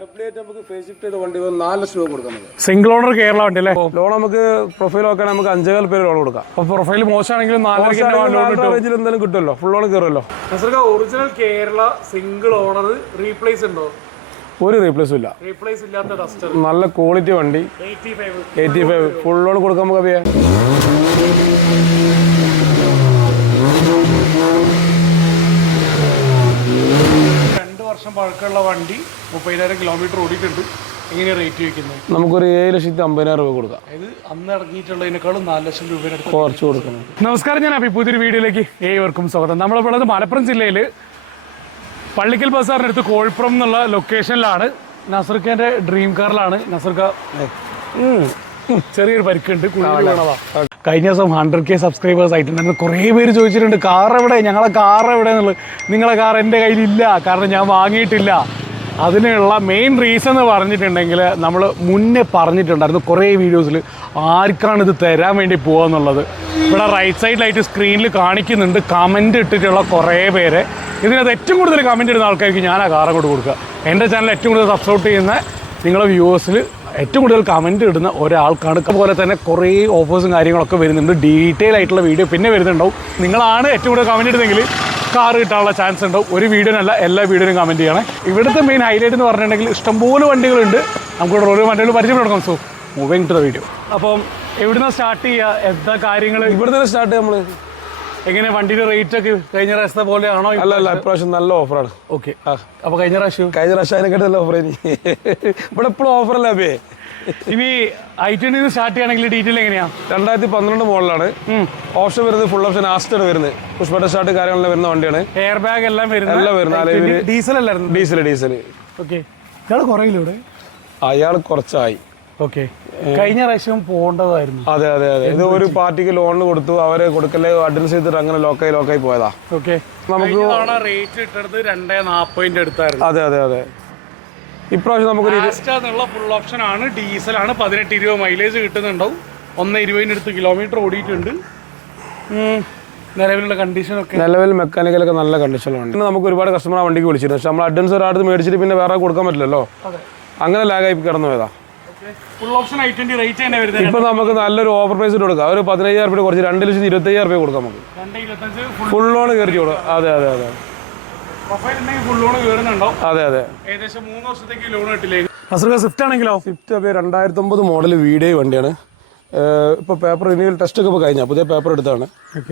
നമുക്ക് phase shift ചെയ്ത വണ്ടി 4 ലക്ഷം രൂപ കൊടുക്കാം. സിംഗിൾ ഓണർ കേരള വണ്ടി അല്ലേ? ലോൺ നമുക്ക് പ്രൊഫൈൽ നോക്കാൻ നമുക്ക് 5,000 പേര് ലോൺ കൊടുക്കാം. അപ്പോൾ പ്രൊഫൈൽ മോശമാണെങ്കിലും 4 റേഞ്ചിൽ എന്തായാലും കിട്ടുമല്ലോ, ഫുൾ ലോൺ കയറുമല്ലോ. Original Kerala single owner replace ഉണ്ടോ? ഒരു റീപ്ലേസും ഇല്ല. റീപ്ലേസ് ഇല്ലാത്ത ഡസ്റ്റർ, നല്ല ക്വാളിറ്റി വണ്ടി. 85 ഫുൾ ലോൺ കൊടുക്കാൻ നമുക്ക് അഭിയാ. 2 വർഷം പഴക്കമുള്ള വണ്ടി, 30,000 കിലോമീറ്റർ ഓടിയിട്ടുണ്ട്. എങ്ങനെയാണ് റേറ്റ് വയ്ക്കുന്നത്? നമുക്കൊരു 7,50,000 രൂപ കൊടുക്കാം. ഇത് അന്ന് ഇറങ്ങിയിട്ടുള്ളതിനേക്കാളും 4 ലക്ഷം രൂപയുടെ കുറച്ച് കൊടുക്കണം. നമസ്കാരം, ഞാൻ അഭി. പുതിയൊരു വീഡിയോയിലേക്ക് ഏവർക്കും സ്വാഗതം. നമ്മളിപ്പോൾ ഉള്ളത് മലപ്പുറം ജില്ലയിൽ പള്ളിക്കൽ ബസാറിനടുത്ത് കോഴിപ്പുറം എന്നുള്ള ലൊക്കേഷനിലാണ്. നസർഖാന്റെ ഡ്രീം കാറിലാണ്. നസർഖ ചെറിയൊരു പരിക്കുണ്ട്, കഴിഞ്ഞ ദിവസം 100K സബ്സ്ക്രൈബേഴ്സ് ആയിട്ടുണ്ടായിരുന്നു. കുറേ പേര് ചോദിച്ചിട്ടുണ്ട് കാർ എവിടെ, ഞങ്ങളെ കാർ എവിടെ എന്നുള്ളത്. നിങ്ങളെ കാർ എൻ്റെ കയ്യിലില്ല, കാരണം ഞാൻ വാങ്ങിയിട്ടില്ല. അതിനുള്ള മെയിൻ റീസൺ എന്ന് പറഞ്ഞിട്ടുണ്ടെങ്കിൽ നമ്മൾ മുന്നേ പറഞ്ഞിട്ടുണ്ടായിരുന്നു കുറേ വീഡിയോസിൽ ആർക്കാണ് ഇത് തരാൻ വേണ്ടി പോകുക എന്നുള്ളത്. ഇവിടെ റൈറ്റ് സൈഡിലായിട്ട് സ്ക്രീനിൽ കാണിക്കുന്നുണ്ട്. കമൻറ്റ് ഇട്ടിട്ടുള്ള കുറേ പേരെ, ഇതിനകത്ത് ഏറ്റവും കൂടുതൽ കമൻറ്റ് ഇടുന്ന ആൾക്കാർക്ക് ഞാൻ ആ കാർ അങ്ങോട്ട് കൊടുക്കുക. എൻ്റെ ചാനൽ ഏറ്റവും കൂടുതൽ സബ്സ്ക്രൈബ് ചെയ്യുന്ന നിങ്ങളെ വ്യൂവേഴ്സിൽ ഏറ്റവും കൂടുതൽ കമൻറ്റ് ഇടുന്ന ഒരാൾക്കാണ്. അതുപോലെ തന്നെ കുറേ ഓഫേഴ്സും കാര്യങ്ങളൊക്കെ വരുന്നുണ്ട്. ഡീറ്റെയിൽ ആയിട്ടുള്ള വീഡിയോ പിന്നെ വരുന്നുണ്ടാവും. നിങ്ങളാണ് ഏറ്റവും കൂടുതൽ കമൻറ്റ് ഇടുന്നെങ്കിൽ കാർ കിട്ടാനുള്ള ചാൻസ് ഉണ്ടാവും. ഒരു വീഡിയോനല്ല, എല്ലാ വീഡിയോനും കമൻറ്റ് ചെയ്യണേ. ഇവിടുത്തെ മെയിൻ ഹൈലൈറ്റ് എന്ന് പറഞ്ഞിട്ടുണ്ടെങ്കിൽ ഇഷ്ടംപോലെ വണ്ടികളുണ്ട്. നമുക്കിവിടെ ഓരോ വണ്ടികൾ പരിചയപ്പെടുക്കാം. So moving to the video. അപ്പം എവിടുന്ന സ്റ്റാർട്ട് ചെയ്യുക, എന്താ കാര്യങ്ങൾ? ഇവിടെ തന്നെ സ്റ്റാർട്ട് ചെയ്യാം. നമ്മൾ എങ്ങനെ വണ്ടിയുടെ റേറ്റ് ഒക്കെ കഴിഞ്ഞ പ്രാവശ്യത്തെ പോലെ ആണോ? അല്ല, ഇപ്രാവശ്യം നല്ല ഓഫറാണ്. ഓക്കെ. അപ്പോൾ കഴിഞ്ഞ പ്രാവശ്യം അതിനെക്കാട്ട് നല്ല ഓഫർ. ഇവിടെ എപ്പോഴും ഓഫറല്ല അപ്പേ. ഇനി i20 സ്റ്റാർട്ട് ചെയ്യുകയാണെങ്കിൽ ഡീറ്റെയിൽ എങ്ങനെയാണ്? 2012 മോഡലാണ്. ഓപ്ഷൻ വരുന്നത് ഫുൾ ഓപ്ഷൻ ആസ്റ്റർ വരുന്നത്, പുഷ്പ സ്റ്റാർട്ട് കാര്യങ്ങളെല്ലാം വരുന്ന വണ്ടിയാണ്. എയർ ബാഗ് എല്ലാം വരുന്നത്. ഡീസൽ അല്ലായിരുന്നു? ഡീസൽ. ഓക്കെ. ഇയാൾ കുറയിലൂടെ അയാൾ കുറച്ചായി. ഓക്കെ. കഴിഞ്ഞ പ്രാവശ്യം പോകേണ്ടതായിരുന്നു. അതെ. ഇത് ഒരു പാർട്ടിക്ക് ലോൺ കൊടുത്തു, അവരെ കൊടുക്കലേ അഡ്വാൻസ് ചെയ്തിട്ട് അങ്ങനെ ലോക്കായി പോയതാ. ഓക്കെ. നമുക്ക് റേറ്റ് ഇട്ടത് 240 അടുത്തായിരുന്നു. അതെ. ഇപ്രാവശ്യം നമുക്ക് ഫുൾ ഓപ്ഷൻ ആണ്, ഡീസലാണ്. 18-20 മൈലേജ് കിട്ടുന്നുണ്ടാവും. 120 അടുത്ത് കിലോമീറ്റർ ഓടിയിട്ടുണ്ട്. നിലവിലുള്ള കണ്ടീഷനൊക്കെ നിലവിൽ മെക്കാനിക്കലൊക്കെ നല്ല കണ്ടീഷനുണ്ട്. നമുക്ക് ഒരുപാട് കസ്റ്റമർ ആ വണ്ടിക്ക് വിളിച്ചിരുന്നു. പക്ഷെ നമ്മൾ അഡ്വാൻസ് ഒരാൾക്ക് മേടിച്ചിട്ട് പിന്നെ വേറെ കൊടുക്കാൻ പറ്റില്ലല്ലോ, അങ്ങനെ ലാഗായി കിടന്നു പോയതാ. ഇപ്പൊ നമുക്ക് നല്ലൊരു ഓഫർ പ്രൈസ് കൊടുക്കാം. ഒരു 15,000 രൂപ കുറച്ച് 2,25,000 രൂപ കൊടുക്കാം നമുക്ക്. ഫുൾ ലോൺ കയറി കൊടുക്കാം. അതെ. ഏകദേശം 3 വർഷത്തേക്ക് ലോൺ കിട്ടില്ലേ? സ്വിഫ്റ്റ് ആണെങ്കിലോ? സ്വിഫ്റ്റ് 2009 മോഡൽ വീഡിയോ വണ്ടിയാണ്. ഇപ്പോൾ പേപ്പർ റിന്യൂവൽ ടെസ്റ്റ് ഒക്കെ കഴിഞ്ഞാൽ പുതിയ പേപ്പർ എടുത്താണ്.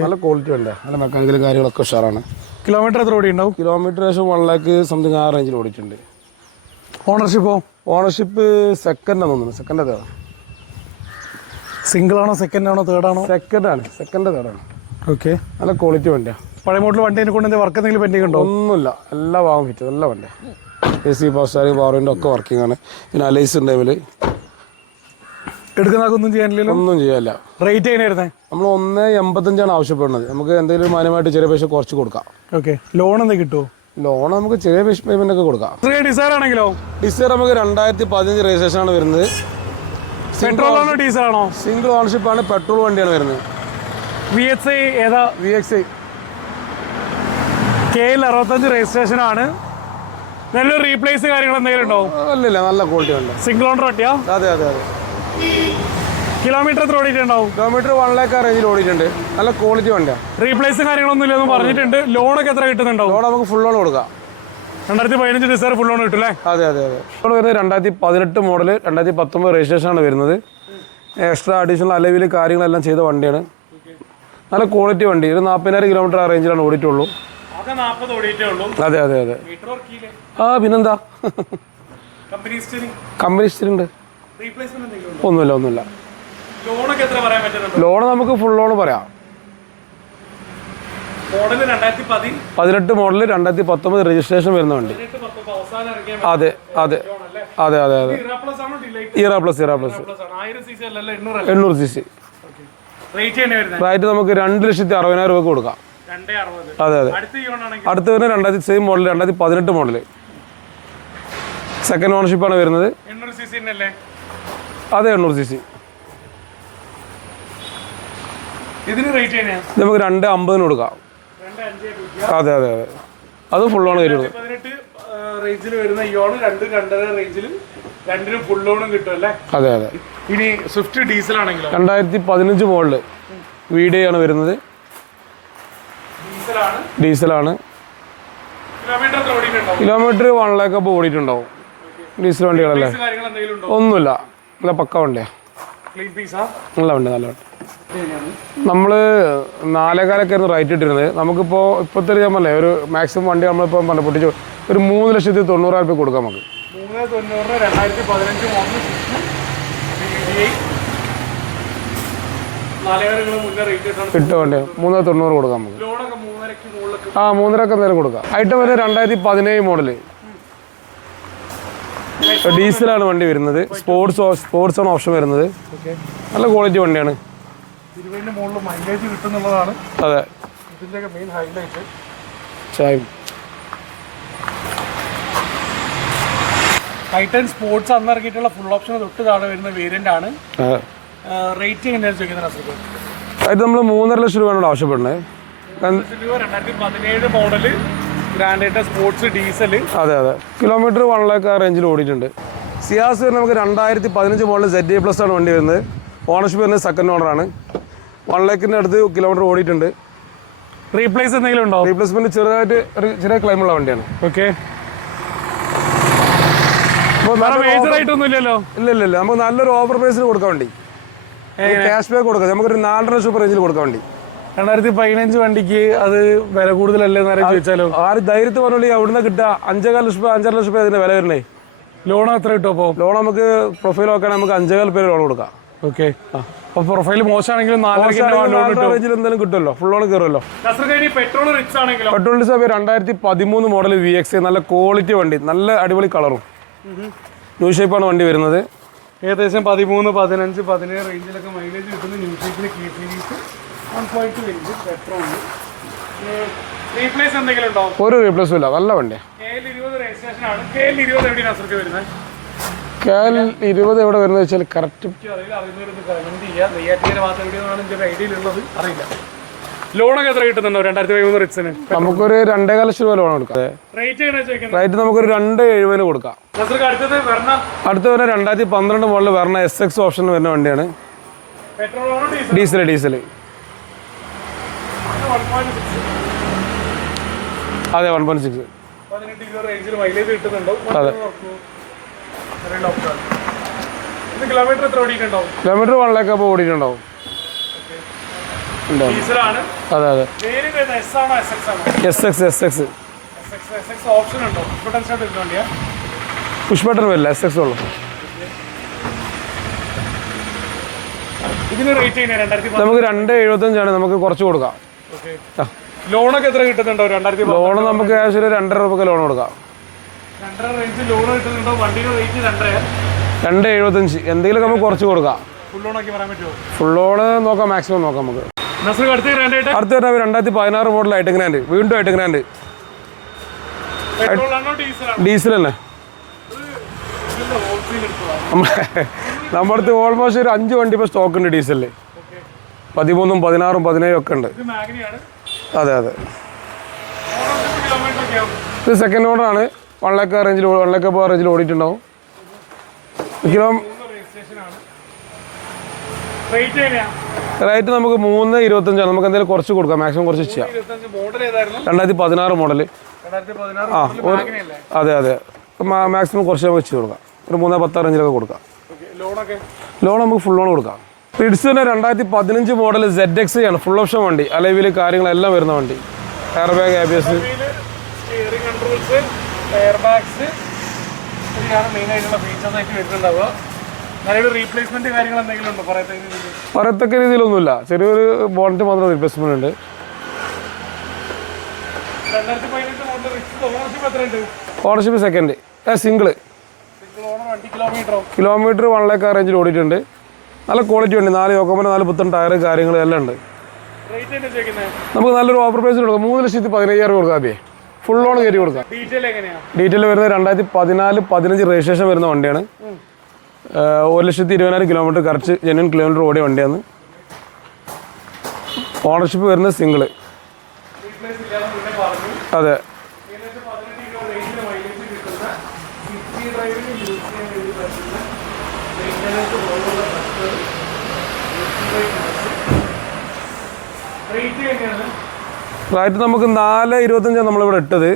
നല്ല ക്വാളിറ്റി വണ്ടിയാണ്, നല്ല മെക്കാനിക്കൽ കാര്യങ്ങളൊക്കെ ഉഷാറാണ്. കിലോമീറ്റർ എത്ര ഓടി ഉണ്ടാവും? കിലോമീറ്റർ ഏകദേശം 1 lakh സംതിങ് ആ റേഞ്ചിൽ ഓടിയിട്ടുണ്ട്. ഓണർഷിപ്പ് സെക്കൻഡ് തോന്നുന്നു. Second third. സിംഗിൾ ആണോ സെക്കൻഡ് ആണോ തേർഡ് ആണോ? സെക്കൻഡ് തേർഡാണ്. ഓക്കെ. നല്ല ക്വാളിറ്റി വണ്ടിയാണ്. പഴയ മോഡൽ വണ്ടിനെ കൊണ്ട് വർക്ക് എന്തെങ്കിലും പെൻഡിങ് ഉണ്ടോ? ഒന്നുമില്ല, എല്ലാ ഭാഗം ഫിറ്റ്, നല്ല വണ്ടിയാണ്. AC power steering, power window ഒക്കെ വർക്കിംഗ് ആണ്. പിന്നെ അലൈസ് ഉണ്ട്. എടുക്കുന്നതൊന്നും ചെയ്യാനില്ല. ഒന്നും ചെയ്യാനില്ല. റേറ്റ് എങ്ങനെയായിരുന്നേ? നമ്മൾ 1.85 മാനമായിട്ട് നമുക്ക് എന്തെങ്കിലും മാന്യമായിട്ട് ചെറിയ പൈസ കുറച്ച് കൊടുക്കാം. ഓക്കെ. ലോൺ എന്തെങ്കിലും കിട്ടുമോ? ലോൺ നമുക്ക് ചെറിയ പേയ്മെന്റ് ഒക്കെ കൊടുക്കാം. ഡിസൈർ ആണെങ്കിലോ? ഡിസൈർ നമുക്ക് 2015 രജിസ്ട്രേഷൻ ആണ് വരുന്നത്. പെട്രോൾ ആണോ ഡീസൽ ആണോ? സിംഗിൾ ഓണർഷിപ്പ് ആണ്, പെട്രോൾ വണ്ടിയാണ് വരുന്നത്. VXi ഏതാ? VXi KL65 രജിസ്ട്രേഷൻ ആണ്. നല്ലൊരു റീപ്ലേസ് കാര്യങ്ങൾ എന്തെങ്കിലും ഉണ്ടോ? അല്ലല്ല, നല്ല ക്വാളിറ്റി ഉണ്ട്. സിംഗിൾ ഓണർ പറ്റിയാ? അതെ. കിലോമീറ്റർ എത്ര ഓടിയിട്ടുണ്ടാവും? കിലോമീറ്റർ 1 lakh ആ റേഞ്ചിൽ ഓടിയിട്ടുണ്ട്. നല്ല ക്വാളിറ്റി വണ്ടിയാണ്. റീപ്ലേസും കാര്യങ്ങളൊന്നും ഇല്ലെന്ന് പറഞ്ഞിട്ടുണ്ട്. ലോണൊക്കെ എത്ര കിട്ടുന്നുണ്ടാവും? ലോൺ നമുക്ക് ഫുൾ ലോൺ കൊടുക്കാം. 2015 ഡിസൈർ ഫുൾ ലോൺ കിട്ടും അല്ലേ? അതെ. ഇപ്പോൾ വരുന്നത് 2018 മോഡൽ, 2019 രജിസ്ട്രേഷൻ ആണ് വരുന്നത്. എക്സ്ട്രാ അഡീഷണൽ അലവിൽ കാര്യങ്ങളെല്ലാം ചെയ്ത വണ്ടിയാണ്. നല്ല ക്വാളിറ്റി വണ്ടി. ഒരു 40,000 കിലോമീറ്റർ ആ റേഞ്ചിലാണ് ഓടിയിട്ടുള്ളൂ. അതെ. പിന്നെന്താ, കമ്പനി സ്റ്റീറിംഗ് ഉണ്ട്. ഒന്നുമില്ല. ലോൺ നമുക്ക് ഫുൾ ലോൺ പറയാം. 18 മോഡൽ, 2019 രജിസ്ട്രേഷൻ വരുന്ന വണ്ടി. അതെ. ഇറ പ്ലസ് 800cc. റേറ്റ് നമുക്ക് 2,60,000 രൂപ കൊടുക്കാം. അതെ. അടുത്ത് വരുന്ന 2000 മോഡൽ, 2018 മോഡൽ, സെക്കൻഡ് ഓണർഷിപ്പാണ് വരുന്നത്. അതെ, 800cc. നമുക്ക് 2,50 കൊടുക്കാം. അതെ. അത് ഫുൾ ലോൺ കയറി കൊടുക്കും. റേഞ്ചിൽ വരുന്ന ഇയോണ് 2-2.5 റേഞ്ചിൽ രണ്ടിനും ഫുൾ ലോണും കിട്ടും അല്ലേ? അതെ അതെ. ഇനി സ്വിഫ്റ്റ് ഡീസൽ ആണെങ്കിലോ? 2015 മോഡല് VDI ആണ് വരുന്നത്. ഡീസലാണ്. കിലോമീറ്റർ 1 lakh അപ്പോൾ ഓടിയിട്ടുണ്ടാവും. ഡീസൽ വണ്ടികളല്ലേ? ഒന്നുമില്ല, നല്ല പക്ക വണ്ടിയാണ്. നല്ല വണ്ടി, നല്ല വണ്ടി. നമ്മൾ 4,400 റേറ്റ് ഇട്ടിരുന്നത്. നമുക്കിപ്പോൾ ഇപ്പോഴത്തെ ഞാൻ പറഞ്ഞേ ഒരു മാക്സിമം വണ്ടി നമ്മളിപ്പോൾ പറഞ്ഞ പൊട്ടിച്ചു ഒരു 3,90,000 രൂപ കൊടുക്കാം നമുക്ക്. 3,90,000 2015 മോഡൽ കിട്ടും വണ്ടി 3,90,000 കൊടുക്കാം നമുക്ക്. 3.5 നേരം കൊടുക്കാം. ഐറ്റം വരുന്നത് 2017 മോഡല് ഡീസലാണ് വണ്ടി വരുന്നത്. സ്പോർട്സ് ആണ് ഓപ്ഷൻ വരുന്നത്. നല്ല ക്വാളിറ്റി വണ്ടിയാണ്. മൈലേജ് കിട്ടുന്നുള്ളതാണ് അതെ ഇതിന്റെ മെയിൻ ഹൈലൈറ്റ്. ടൈറ്റൻ സ്പോർട്സ് അന്ന് ഇറങ്ങിയിട്ടുള്ള ഫുൾ ഓപ്ഷൻ തൊട്ട് താഴെ വരുന്ന വേരിയന്റ് ആണ്. റേറ്റ് എങ്ങനെയാണ് ചോദിക്കുന്നത്? അത് നമ്മൾ 3.5 ലക്ഷം രൂപയാണ് ആവശ്യപ്പെടുന്നത്. 2017 മോഡല് ഗ്രാൻഡ് സ്പോർട്സ് ഡീസൽ. അതെ അതെ. കിലോമീറ്റർ 1 lakh ആ റേഞ്ചിൽ ഓടിയിട്ടുണ്ട്. സിയാസ് വരുന്നത് നമുക്ക് 2015 മോഡൽ ZA+ ആണ് വണ്ടി വരുന്നത്. ഓണർഷിപ്പ് വരുന്നത് സെക്കൻഡ് ഓണറാണ്. 1 lakhന്റെ അടുത്ത് കിലോമീറ്റർ ഓടിയിട്ടുണ്ട്. റീപ്ലേസ് എന്തെങ്കിലും ഉണ്ടോ? റീപ്ലേസ്മെന്റ് ചെറുതായിട്ട് ചെറിയ ക്ലൈമുള്ള വണ്ടിയാണ്. ഓക്കെ. മേജർ ആയിട്ടൊന്നും ഇല്ലല്ലോ? ഇല്ല, നമുക്ക് നല്ലൊരു ഓഫർ പ്രൈസിന് കൊടുക്കാൻ വേണ്ടി ക്യാഷ് ബാക്ക് കൊടുക്കാം. നമുക്കൊരു 4.5 ലക്ഷം റേഞ്ചിൽ കൊടുക്കാൻ വേണ്ടി. 2015 വണ്ടിക്ക് അത് വില കൂടുതലല്ലേ ചോദിച്ചാലോ? ആര് ധൈര്യത്തിൽ പറഞ്ഞോളി അവിടുന്ന് കിട്ടുക 5.5 ലക്ഷം 5.5 ലക്ഷം രൂപ അതിന്റെ വില വരണേ. ലോൺ എത്ര കിട്ടും? അപ്പോൾ ലോൺ നമുക്ക് പ്രൊഫൈൽ നോക്കാൻ നമുക്ക് 5.5 ലോൺ കൊടുക്കാം. ഓക്കെ. അപ്പൊ പ്രൊഫൈൽ മോശമാണെങ്കിലും 4 റേഞ്ചിൽ എന്തായാലും കിട്ടുമല്ലോ, ഫുൾ ലോൺ കയറുമല്ലോ. പെട്രോൾ റിച്ച് ആണെങ്കിലും പെട്രോൾ 2013 മോഡൽ VX നല്ല ക്വാളിറ്റി വണ്ടി, നല്ല അടിപൊളി കളറും ന്യൂ ഷേപ്പാണ് വണ്ടി വരുന്നത്. ഏകദേശം 13, 15, 17 റേഞ്ചിലൊക്കെ മൈലേജ് കിട്ടുന്ന ന്യൂ ഷേപ്പിന് K സീരീസ് 1.2 ഇഞ്ച് പെട്രോളിന്. റീപ്ലേസ് എന്തെങ്കിലും ഉണ്ടോ? ഒരു റീപ്ലേസും ഇല്ല, നല്ല വണ്ടിയാണ്. KL20 രജിസ്ട്രേഷൻ ആണ്. KL20 എവിടെയാണ് അസർക്ക് വരുന്നത്? KL20 എവിടെ വരുന്നത് വെച്ചാൽ കറക്റ്റ് അറിയില്ല. ലോണൊക്കെ എത്ര കിട്ടുന്നുണ്ടോ 2013 റിക്സിന്? നമുക്കൊരു 2.5 ലക്ഷം രൂപ ലോൺ കൊടുക്കാം. റേറ്റ് നമുക്കൊരു 2.70 കൊടുക്കാം. അടുത്ത വരുന്ന 2012 മോഡൽ വരുന്ന SX ഓപ്ഷൻ വരുന്ന വണ്ടിയാണ്. ഡീസൽ അതെ 1.6. അതെ. കിലോമീറ്റർ എത്ര ഓടിയിട്ടുണ്ടാവും? കിലോമീറ്റർ 1 lakh അപ്പോൾ ഓടിയിട്ടുണ്ടാവും. അതെ അതെ. SX പുഷ് ബട്ടൺ വരില്ല, SX ഉള്ളു. നമുക്ക് 2.75 നമുക്ക് കുറച്ച് കൊടുക്കാം. ലോണൊക്കെ എത്ര കിട്ടുന്നുണ്ടോ? ലോൺ നമുക്ക് ഏകദേശം 2.5 രൂപ ലോൺ കൊടുക്കാം. 2.75 എന്തെങ്കിലും നമുക്ക് കുറച്ച് കൊടുക്കാം. ഫുൾ ലോൺ നോക്കാം, മാക്സിമം നോക്കാം നമുക്ക്. അടുത്ത 2016 മോഡൽ ഐറ്റം ഗ്രാൻഡ്, വീണ്ടും ഐറ്റം ഗ്രാൻഡ് ഡീസൽ തന്നെ. നമ്മുടെ അടുത്ത് ഓൾമോസ്റ്റ് ഒരു 5 വണ്ടി ഇപ്പോൾ സ്റ്റോക്ക് ഉണ്ട് ഡീസലിൽ. 13, 16, 17 ഒക്കെ ഉണ്ട്. അതെ അതെ. ഇത് സെക്കൻഡ് ഓണറാണ്. 1 lakh റേഞ്ചിൽ 1 lakh റേഞ്ചിൽ ഓടിയിട്ടുണ്ടാവും. റേറ്റ് നമുക്ക് 3.25 നമുക്ക് എന്തെങ്കിലും കുറച്ച് കൊടുക്കാം, മാക്സിമം കുറച്ച് ചെയ്യാം. 2016 മോഡല്. അതെ അതെ. മാക്സിമം കുറച്ച് നമുക്ക് വെച്ച് കൊടുക്കാം. ഒരു 3.10 റേഞ്ചിലൊക്കെ കൊടുക്കാം. ലോൺ നമുക്ക് ഫുൾ ലോൺ കൊടുക്കാം. പിഡ്സിന് 2015 മോഡൽ ZX ആണ്, ഫുൾ ഓപ്ഷൻ വണ്ടി. അലവിൽ കാര്യങ്ങളെല്ലാം വരുന്ന വണ്ടി. എയർ ബാഗ്, ABS, പറയത്തക്ക രീതിയിലൊന്നുമില്ല. ചെറിയൊരു ബോണറ്റ് മാത്രം റീപ്ലേസ്മെന്റ് ഉണ്ട്. Ownership second, single. Kilometre 1 lakh റേഞ്ചിൽ ഓടിയിട്ടുണ്ട്. നല്ല ക്വാളിറ്റി ഉണ്ട്. 4 യോക്കോമൻ്റെ 4 പുത്തൻ ടയർ കാര്യങ്ങൾ എല്ലാം ഉണ്ട്. നമുക്ക് നല്ലൊരു ഓഫർ പ്രൈസിൽ കൊടുക്കാം. 3,15,000 കൊടുക്കാം. ഫുൾ ലോൺ കയറ്റി കൊടുക്കാം. ഡീറ്റെയിൽ വരുന്നത് 2014, 15 രജിസ്ട്രേഷൻ വരുന്ന വണ്ടിയാണ്. 1,20,000 കിലോമീറ്റർ കറക്റ്റ് ജെന്യൂൻ കിലോമീറ്റർ ഓടിയ വണ്ടിയാണ്. ഓണർഷിപ്പ് വരുന്നത് സിംഗിള്. അതെ റേറ്റ് നമുക്ക് 4.25 നമ്മളിവിടെ ഇട്ടത്.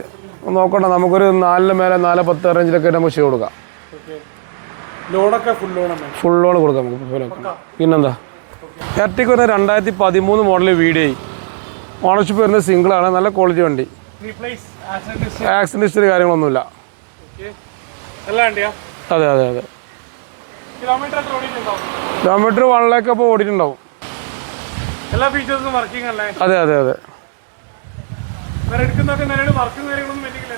നോക്കണ്ട, നമുക്കൊരു 4 മേലെ 4.10 റേഞ്ചിലൊക്കെ നമുക്ക് ചെയ്ത് കൊടുക്കാം. ഫുൾ ലോൺ കൊടുക്കാം നമുക്ക്. പിന്നെന്താ, എർട്ടിക്ക വരുന്നത് 2013 മോഡൽ വീഡിയോ. ഓണർഷിപ്പ് വരുന്നത് സിംഗിളാണ്. നല്ല ക്വാളിറ്റി വണ്ടി. ആക്സിഡന്റ് ഹിസ്റ്ററി കാര്യങ്ങളൊന്നുമില്ല. അതെ അതെ അതെ. കിലോമീറ്റർ 1 lakh അപ്പോൾ ഓടിയിട്ടുണ്ടാവും. എല്ലാ ഫീച്ചേഴ്സും വർക്കിംഗ് അല്ലേ? അതെ അതെ അതെ.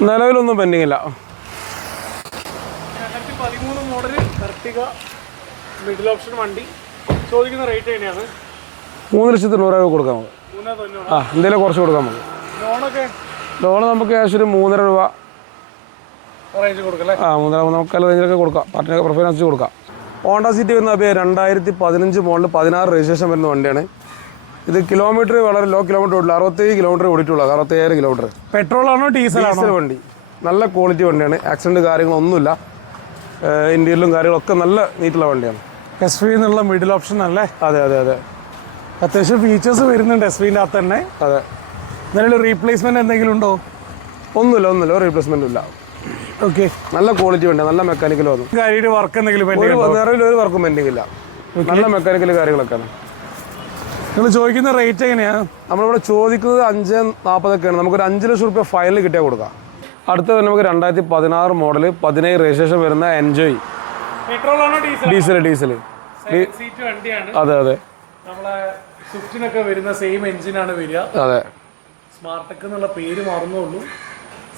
നിലവിലൊന്നും പെൻഡിങ് ഇല്ല. 2013 മോഡൽ എർട്ടിക മിഡിൽ ഓപ്ഷൻ വണ്ടി. ചോദിക്കുന്ന റേറ്റ് എങ്ങനെയാണ്? 3,90,000 കൊടുക്കാം നമുക്ക്. എന്തെങ്കിലും കുറച്ച് കൊടുക്കാം നമുക്ക്. ലോണ് നമുക്ക് ഏകദേശം ഒരു 3.5 രൂപ റേഞ്ച് കൊടുക്കാം. 3.5 റേഞ്ചിലൊക്കെ കൊടുക്കാം. പാർട്ടിനൊക്കെ പ്രൊഫൈലൻസ് കൊടുക്കാം. ഹോണ്ട സിറ്റി വരുന്ന അപ്പോൾ 2015 മോഡൽ 16 രജിസ്ട്രേഷൻ വരുന്ന വണ്ടിയാണ്. ഇത് കിലോമീറ്റർ വളരെ ലോ കിലോമീറ്റർ ഓടില്ല. 67 കിലോമീറ്റർ ഓടിയിട്ടുള്ളൂ. 67 കിലോമീറ്റർ. പെട്രോൾ ആണോ ഡീസൽ വണ്ടി? നല്ല ക്വാളിറ്റി വണ്ടിയാണ്. ആക്സിഡന്റ് കാര്യങ്ങളൊന്നുമില്ല. ഇന്ത്യയിലും കാര്യങ്ങളൊക്കെ നല്ല നീറ്റുള്ള വണ്ടിയാണ്. SV എന്നുള്ള മിഡിൽ ഓപ്ഷൻ അല്ലേ? അതെ അതെ അതെ. അത്യാവശ്യം ഫീച്ചേഴ്സ് വരുന്നുണ്ട് SV-ൻ്റെ അകത്ത് തന്നെ. അതെ. എന്തെങ്കിലും റീപ്ലേസ്മെന്റ് എന്തെങ്കിലും ഉണ്ടോ? ഒന്നുമില്ല. ഒരു റീപ്ലേസ്മെന്റും ഇല്ല. ഓക്കെ. നല്ല ക്വാളിറ്റി വണ്ടി. നല്ല മെക്കാനിക്കൽ വന്നു. കാര്യമായിട്ട് വർക്ക് എന്തെങ്കിലും നിറവിൽ ഒരു വർക്കും പെൻഡിങ് ഇല്ല. നല്ല മെക്കാനിക്കൽ കാര്യങ്ങളൊക്കെയാണ്. നിങ്ങൾ ചോദിക്കുന്ന റേറ്റ് എങ്ങനെയാണ്? നമ്മളിവിടെ ചോദിക്കുന്നത് 5.40 നമുക്കൊരു 5 ലക്ഷം രൂപ ഫൈനൽ കിട്ടിയാൽ കൊടുക്കാം. അടുത്ത നമുക്ക് 2016 മോഡൽ 17 രജിസ്ട്രേഷൻ വരുന്ന എൻജോയ്. ഡീസൽ. അതെ അതെ. നമ്മളെ സ്വിഫ്റ്റിനൊക്കെ വരുന്ന സെയിം എഞ്ചിനാണ് വരിക. അതെ. സ്മാർട്ടെക് എന്നുള്ള പേര് മാറുന്നുള്ളൂ.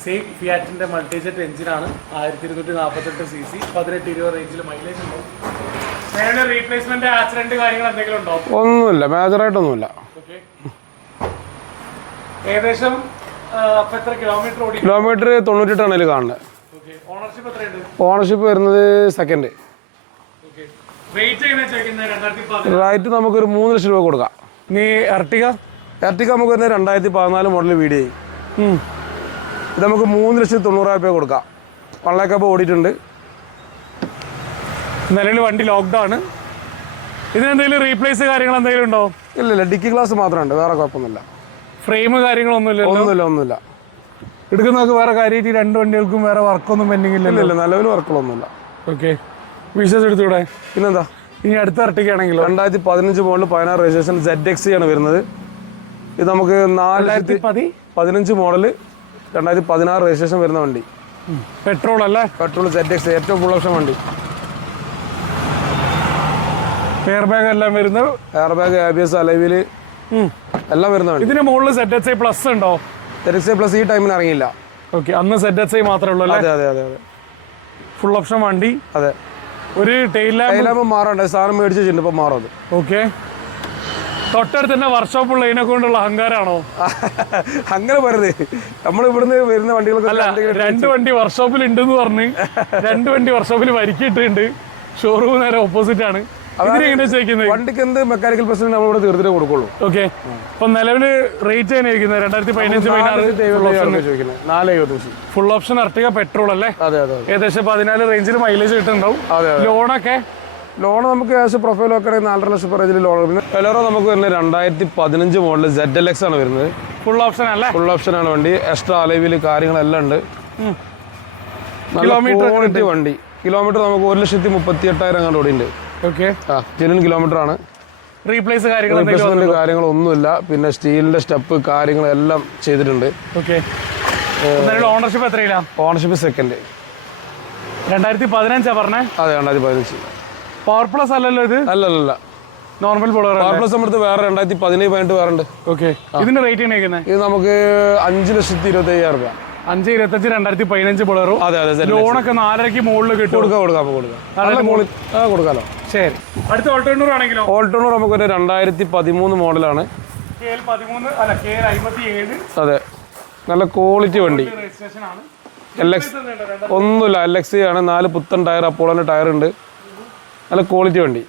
സെയിം ഫിയാറ്റിന്റെ മൾട്ടിജെറ്റ് എഞ്ചിനാണ്. 1248 cc, 18-20 റേഞ്ചിൽ മൈലേജ് ഉണ്ടാവും. റീപ്ലേസ്മെന്റ് ആക്സിഡന്റ് കാര്യങ്ങൾ എന്തെങ്കിലും ഉണ്ടോ? ഒന്നുമില്ല, മേജറായിട്ടൊന്നുമില്ല. ഏകദേശം എത്ര കിലോമീറ്റർ ഓടി? കിലോമീറ്റർ 98 കാണുന്നത്. ഓണർഷിപ്പ് എത്രയുണ്ട്? ഓണർഷിപ്പ് വരുന്നത് സെക്കൻഡ്. റേറ്റ് നമുക്കൊരു 3 ലക്ഷം രൂപ കൊടുക്കാം. നീ എർട്ടിക നമുക്ക് വരുന്നത് 2014 മോഡൽ വീഡിയോ. ഇത് നമുക്ക് 3,90,000 രൂപ കൊടുക്കാം. 1 lakh അപ്പോൾ ഓടിയിട്ടുണ്ട്. നിലവിൽ വണ്ടി ലോക്ക്ഡ് ആണ്. ഇതിനെന്തെങ്കിലും റീപ്ലേസ് കാര്യങ്ങൾ എന്തെങ്കിലും ഉണ്ടോ? ഇല്ല. ഡിക്കി ഗ്ലാസ് മാത്രമുണ്ട്. വേറെ കുഴപ്പമൊന്നുമില്ല. ഫ്രെയിം കാര്യങ്ങളൊന്നുമില്ല. ഒന്നുമില്ല. എടുക്കുന്നതൊക്കെ വേറെ കാര്യമായിട്ട് 2 വണ്ടികൾക്കും വേറെ വർക്കൊന്നും പെൻഡിങ് ഇല്ല. നിലവിൽ വർക്കുകളൊന്നുമില്ല. ഓക്കെ. വിശ്വസ് എടുത്തൂടെ? പിന്നെന്താ. ഇനി അടുത്ത എർട്ടിക്കാണെങ്കിലോ? 2015 മോഡൽ 16 രജിസ്ട്രേഷൻ ZXC ആണ് വരുന്നത്. ഇത് നമുക്ക് 2015 മോഡൽ 2016 രജിസ്ട്രേഷൻ വരുന്ന വണ്ടി. പെട്രോൾ അല്ലേ? പെട്രോൾ ZXC ഏറ്റവും ഫുൾ ഓപ്ഷൻ വണ്ടി. എയർ ബാഗ് എല്ലാം വരുന്നത്. എയർ ബാഗ്, ABS, അലവില് എല്ലാം വരുന്ന വണ്ടി. ഇതിന് മുകളിൽ ZXi പ്ലസ് ഉണ്ടോ? ZXi പ്ലസ് ഈ ടൈമിന് ഇറങ്ങിയില്ല. ഓക്കെ. അന്ന് ZXi മാത്രമേ ഉള്ളൂ അല്ലേ? അതെ. ഫുൾ ഓപ്ഷൻ വണ്ടി. അതെ. ഒരു ടെയിൽ ലാമ്പ് മാറണ്ട. സാധനം മേടിച്ച് വെച്ചിട്ടുണ്ട്. ഇപ്പം മാറും അത്. ഓക്കെ. തൊട്ടടുത്ത് തന്നെ വർക്ക്ഷോപ്പ് ഉള്ള ഇതിനെ കൊണ്ടുള്ള അഹങ്കാരാണോ? അങ്ങനെ പറയുന്നത്. നമ്മൾ ഇവിടുന്ന് വരുന്ന വണ്ടികൾക്ക് 2 വണ്ടി വർക്ക്ഷോപ്പിൽ ഉണ്ടെന്ന് പറഞ്ഞ് 2 വണ്ടി വർക്ക്ഷോപ്പിൽ വരിക്കിട്ടുണ്ട്. ഷോറൂം നേരെ ഓപ്പോസിറ്റ് ആണ്. വണ്ടിക്ക് എന്ത് മെക്കാനിക്കൽ പ്രശ്നം നമ്മളിവിടെ തീർത്തിട്ട് കൊടുക്കുള്ളൂ. ഓക്കെ. അപ്പൊ നിലവില് റേറ്റ് തന്നെ 2015 ഫുൾ ഓപ്ഷൻ എർട്ടിക പെട്രോൾ അല്ലേ? അതെ. ഏകദേശം 14 റേഞ്ചിൽ മൈലേജ് കിട്ടുന്നുണ്ടാവും. ലോണൊക്കെ നമുക്ക് ഏകദേശം പ്രൊഫൈൽ ഒക്കെ 4.5 ലക്ഷം റേഞ്ചിൽ ലോൺ. പിന്നെ എലോറോ നമുക്ക് വരുന്നത് 2015 മോഡൽ ZLX ആണ് വരുന്നത്. ഫുൾ ഓപ്ഷൻ അല്ലേ? ഫുൾ ഓപ്ഷൻ ആണ് വണ്ടി. എക്സ്ട്രാ അലവില് കാര്യങ്ങളെല്ലാം ഉണ്ട്. കിലോമീറ്റർ വണ്ടി. കിലോമീറ്റർ നമുക്ക് 1,38,000 അങ്ങോട്ട് ഓടിയുണ്ട്. ഓക്കെ. ജെന്യൂൻ കിലോമീറ്റർ ആണ്. റീപ്ലേസ് കാര്യങ്ങളൊന്നുമില്ല. പിന്നെ സ്റ്റീലിന്റെ സ്റ്റെപ്പ് കാര്യങ്ങളെല്ലാം ചെയ്തിട്ടുണ്ട്. ഓക്കെ. ഓണർഷിപ്പ് എത്രയില്ല? Ownership second. 2015 പറഞ്ഞേ? അതെ, 2015. പവർ പ്ലസ് അല്ലല്ലോ ഇത്? അല്ലല്ല, നോർമൽ പവർ പ്ലസ് നമ്മുടെ വേറെ 2017-18 വേറെ ഉണ്ട്. ഓക്കെ. ഇതിന്റെ റേറ്റ് എങ്ങനെയാണ്? ഇത് നമുക്ക് 5,25,000 രൂപ. 5,25 2015 ബൊളറോ. അതെ. ലോണൊക്കെ 4.5 മുകളിൽ കിട്ടും. കൊടുക്കാലോ. ശരി. അടുത്ത ഓൾട്ടോണൂർ ആണെങ്കിലോ? ഓൾട്ടോണൂർ നമുക്ക് 2013 മോഡലാണ്. അതെ. നല്ല ക്വാളിറ്റി വണ്ടി. LX ഒന്നുമില്ല. LX ആണ്. 4 പുത്തൻ ടയർ, അപ്പോളോന്റെ ടയർ ഉണ്ട്. നല്ല ക്വാളിറ്റി വണ്ടി.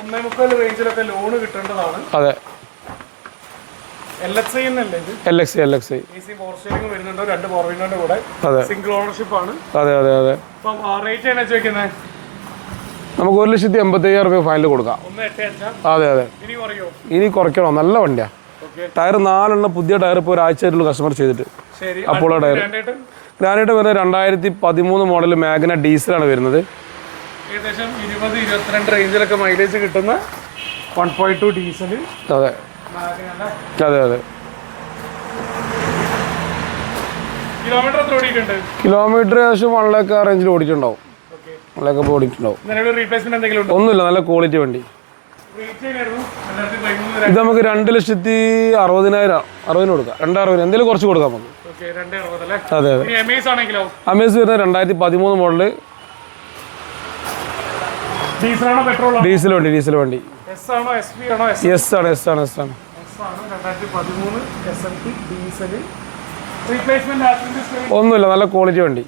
1.25 റേഞ്ചിലൊക്കെ ലോൺ കിട്ടേണ്ടതാണ്. അതെ. LXi എന്നല്ലേ ഇത്? LXi AC പവർ സ്റ്റിയറിംഗ് വരുന്നുണ്ട്, 2 പവർ വിൻഡോന്റെ കൂടെ. അതെ. സിംഗിൾ ഓണർഷിപ്പ് ആണ്. അതെ. അപ്പം റേറ്റ് ആണ് ചോദിക്കുന്നത്? നമുക്ക് 1,85,000 രൂപ ഫൈനൽ കൊടുക്കാം. 185. അതെ. ഇനി കുറയ്ക്കണോ? നല്ല വണ്ടിയാ. ടയർ 4 പുതിയ ടയർ ഇപ്പോൾ ഒരാഴ്ചയായിട്ടുള്ള കസ്റ്റമർ ചെയ്തിട്ട്. അപ്പോളോ ടയർ ഗ്രാനൈറ്റ് വരുന്നത് 2013 മോഡൽ മാഗ്ന ഡീസലാണ് വരുന്നത്. ഏകദേശം 20-22 റേഞ്ചിലൊക്കെ മൈലേജ് കിട്ടുന്ന 1.2 ഡീസൽ. അതെ. കിലോമീറ്റർ എത്ര ഓടിയിട്ടുണ്ട്? കിലോമീറ്റർ ഏകദേശം 1 lakh റേഞ്ചിൽ ഓടിയിട്ടുണ്ടാവും. 1 lakh ഓടിയിട്ടുണ്ടാവും. റീപ്ലേസ്മെന്റ് എന്തെങ്കിലും ഉണ്ടോ? ഒന്നുമില്ല, നല്ല ക്വാളിറ്റി വണ്ടി. ഇത് നമുക്ക് 2,60,000 കൊടുക്കാം. 2,60,000 എന്തെങ്കിലും കുറച്ച് കൊടുക്കാം നമുക്ക്. അതെ. അമേസ് വരുന്നത് 2013 മോഡല് ഡീസൽ വണ്ടി. എസ് ആണ്. ഒന്നുമില്ല, നല്ല ക്വാളിറ്റി വണ്ടി.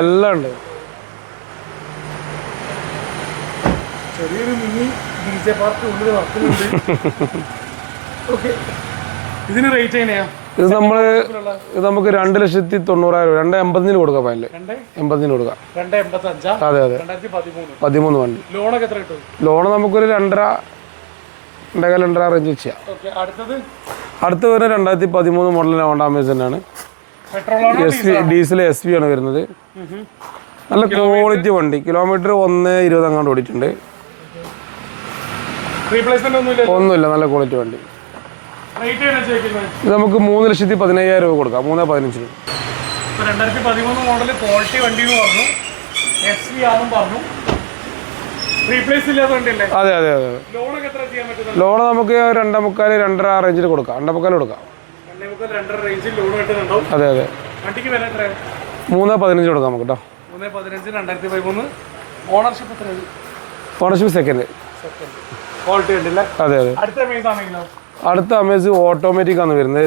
എല്ലാം ഉണ്ട്. ചെറിയൊരു മിനി DJ പാർക്ക് ഉള്ളിൽ നടക്കുന്നുണ്ട്. ഇതിന് റേറ്റ് എങ്ങനെയാ? ഇത് നമുക്ക് 2,90,000 2,80,000 കൊടുക്കാം. ഫൈനല് 2,80,000 കൊടുക്കാം. 2,85. അതെ. 2013 വണ്ടി. ലോണൊക്കെ എത്ര കിട്ടും? ലോണ് നമുക്കൊരു 2.5 റേഞ്ച് ചെയ്യാം. അടുത്ത് വരുന്നത് 2013 മോഡലിന് ഹോണ്ട അമേസ് തന്നെയാണ്. ഡീസൽ SV ആണ് വരുന്നത്. നല്ല ക്വാളിറ്റി വണ്ടി. കിലോമീറ്റർ 1.20 അങ്ങോട്ട് ഓടിയിട്ടുണ്ട്. ഒന്നുമില്ല, നല്ല ക്വാളിറ്റി വണ്ടി. ഇത് നമുക്ക് 3,15,000 രൂപ കൊടുക്കാം. 3,15. 2013 മോഡൽ ക്വാളിറ്റി വണ്ടി എന്ന് പറഞ്ഞു. SV ആണെന്നും പറഞ്ഞു. റീപ്ലേസ് ഇല്ലാത്ത വണ്ടിയല്ലേ? അതെ. ലോണൊക്കെ എത്ര ചെയ്യാൻ പറ്റും? ലോൺ നമുക്ക് 2.25 റേഞ്ചിൽ കൊടുക്കാം. 2.25 കൊടുക്കാം. 2.5 റേഞ്ചിൽ ലോൺ കിട്ടുന്നുണ്ടാവും. അതെ. വണ്ടിക്ക് വില എത്ര? 3.15 കൊടുക്കാം നമുക്ക് കേട്ടോ. 3.15 2013. ഓണർഷിപ്പ് എത്ര? Ownership second. ക്വാളിറ്റി ഉണ്ടല്ലേ? അതെ. അടുത്ത അമേസ് ഓട്ടോമാറ്റിക് ആണ് വരുന്നത്.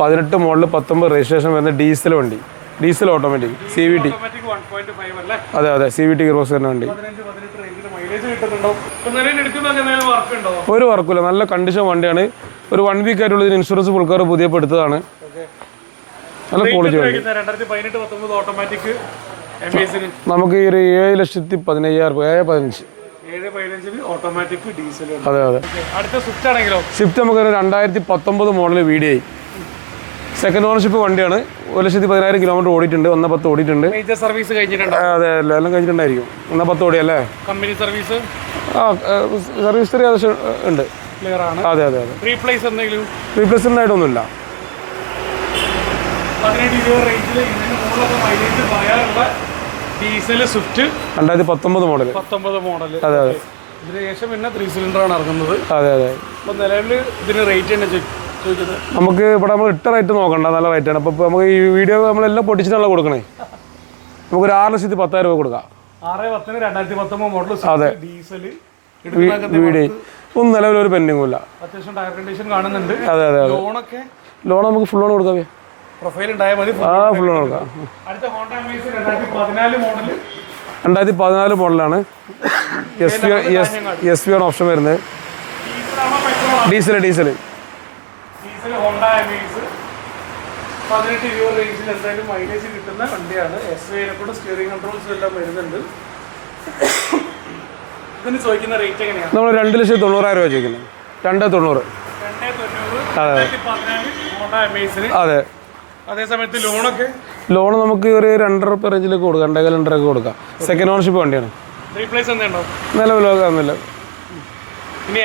2018 മോഡൽ 19 രജിസ്ട്രേഷൻ വരുന്ന ഡീസൽ വണ്ടി. Diesel automatic CVT. അതെ. CVT ക്രോസ് വരുന്ന വണ്ടി. ഒരു വർക്കില്ല, നല്ല കണ്ടീഷൻ വണ്ടിയാണ്. ഒരു 1 വീക്ക് ആയിട്ടുള്ള ഇൻഷുറൻസ് ഫുൾ കവർ പുതിയ എടുത്തതാണ്. നല്ല ക്വാളിറ്റി വണ്ടി. നമുക്ക് ഈ 7,15,000 രൂപ. 7.15. Automatic diesel. അതെ. അടുത്ത സ്വിഫ്റ്റ് ആണെങ്കിലോ? സ്വിഫ്റ്റ് നമുക്ക് 2019 മോഡൽ VDI സെക്കൻഡ് ഓണർഷിപ്പ് വണ്ടിയാണ്. 1,10,000 കിലോമീറ്റർ ഓടിയിട്ടുണ്ട്. 1.10 ഓടിയിട്ടുണ്ട്. മേജർ സർവീസ് കഴിഞ്ഞിട്ടുണ്ട്? അതെ, എല്ലാം കഴിഞ്ഞിട്ടുണ്ടായിരിക്കും. 1.10 ഓടിയല്ലേ? Company service? സർവീസ് ഏകദേശം ഉണ്ട്. ക്ലിയർ ആണ്. അതെ. റീപ്ലേസ്മെന്റ് ആയിട്ടൊന്നുമില്ല. 18-20 റേഞ്ചിൽ മൈലേജ് പറയാനുള്ള ഡീസൽ സ്വിഫ്റ്റ് 2019 മോഡൽ. 19 മോഡൽ. അതെ. ഇതിന് ശേഷം പിന്നെ 3 സിലിണ്ടറാണ് ഇറങ്ങുന്നത്. അതെ. അപ്പോൾ നിലവിൽ ഇതിന് റേറ്റ് തന്നെ ചോദിക്കുന്നത്? നമുക്ക് ഇവിടെ നമ്മൾ ഇട്ട റേറ്റ് നോക്കണ്ട, നല്ല റേറ്റാണ്. അപ്പോൾ നമുക്ക് ഈ വീഡിയോ നമ്മളെല്ലാം പൊട്ടിച്ചിട്ടാണല്ലോ കൊടുക്കണേ. നമുക്കൊരു 6,10,000 രൂപ കൊടുക്കാം. 6,10,000 2019 മോഡൽ. അതെ. ഡീസൽ VDI ഒന്നും നിലവിലൊരു പെൻഡിങ്ങും ഇല്ല. അത്യാവശ്യം ടയർ കണ്ടീഷൻ കാണുന്നുണ്ട്. അതെ. ലോൺ നമുക്ക് ഫുൾ ലോൺ കൊടുക്കാം. പ്രൊഫൈൽ ഉണ്ടായാൽ മതി. ഫുൾ ലോൺ കൊടുക്കാം. അടുത്ത ഹോണ്ട അമേസ് 2014 മോഡൽ. 2014 മോഡലാണ്. SV ആണ് ഓപ്ഷൻ വരുന്നത്. ഡീസൽ ഹോണ്ട അമേസ് 18-20 റേഞ്ചിൽ എന്തായാലും മൈലേജ് കിട്ടുന്ന വണ്ടിയാണ്. SVയിനെക്കൂടെ സ്റ്റിയറിംഗ് കൺട്രോൾസ് എല്ലാം വരുന്നുണ്ട്. ഇതിന് ചോദിക്കുന്ന റേറ്റ് എങ്ങനെയാണ്? നമ്മൾ 2,90,000 രൂപ ചോദിക്കുന്നത്. 2,90,000. 2014 ഹോണ്ട അമേസിന്. അതെ. അതേസമയത്ത് ലോൺ നമുക്ക് ഒരു 2.5 റേഞ്ചിലേക്ക് കൊടുക്കാം. 2.5 കൊടുക്കാം. സെക്കൻഡ് ഓണർഷിപ്പ് വണ്ടിയാണ്. റീപ്ലേസ് എന്തുണ്ടോ? നിലവിലൊന്നുമില്ല. ഇനി